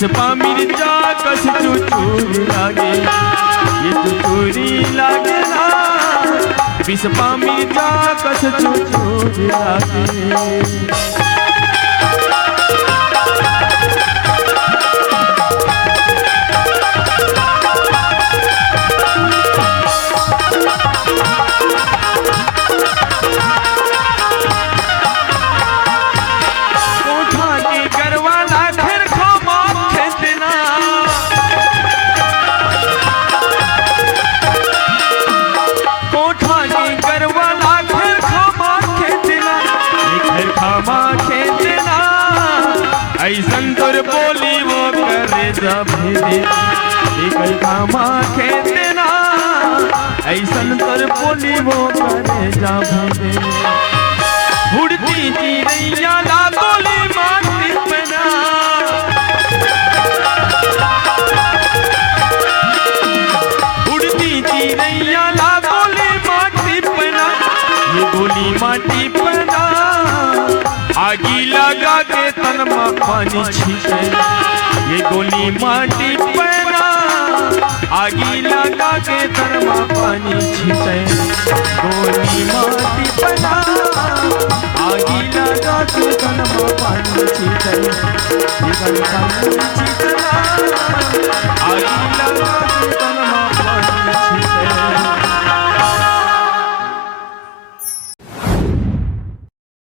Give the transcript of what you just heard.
विषपा मिर्चा कस चुचुरी लागे, ये चुचुरी लागे ना। विषपा मिर्चा कस चुचुरी लागे। ऐसन तोर बोली वो करे जब दे कई खामा खेतना। ऐसन तोर बोली वो करे जब दे। उड़ती चिड़ैया ला बोली माटी पना, उड़ती चिड़ैया ला बोली माटी पना। ये बोली माटी पना आगी लगा के तन में पानी छीटे। ये गोली माटी पैना आगी लगा के तन में पानी छीटे। गोली माटी पैना आगी लगा के तन में पानी छीटे। आगी लगा के तन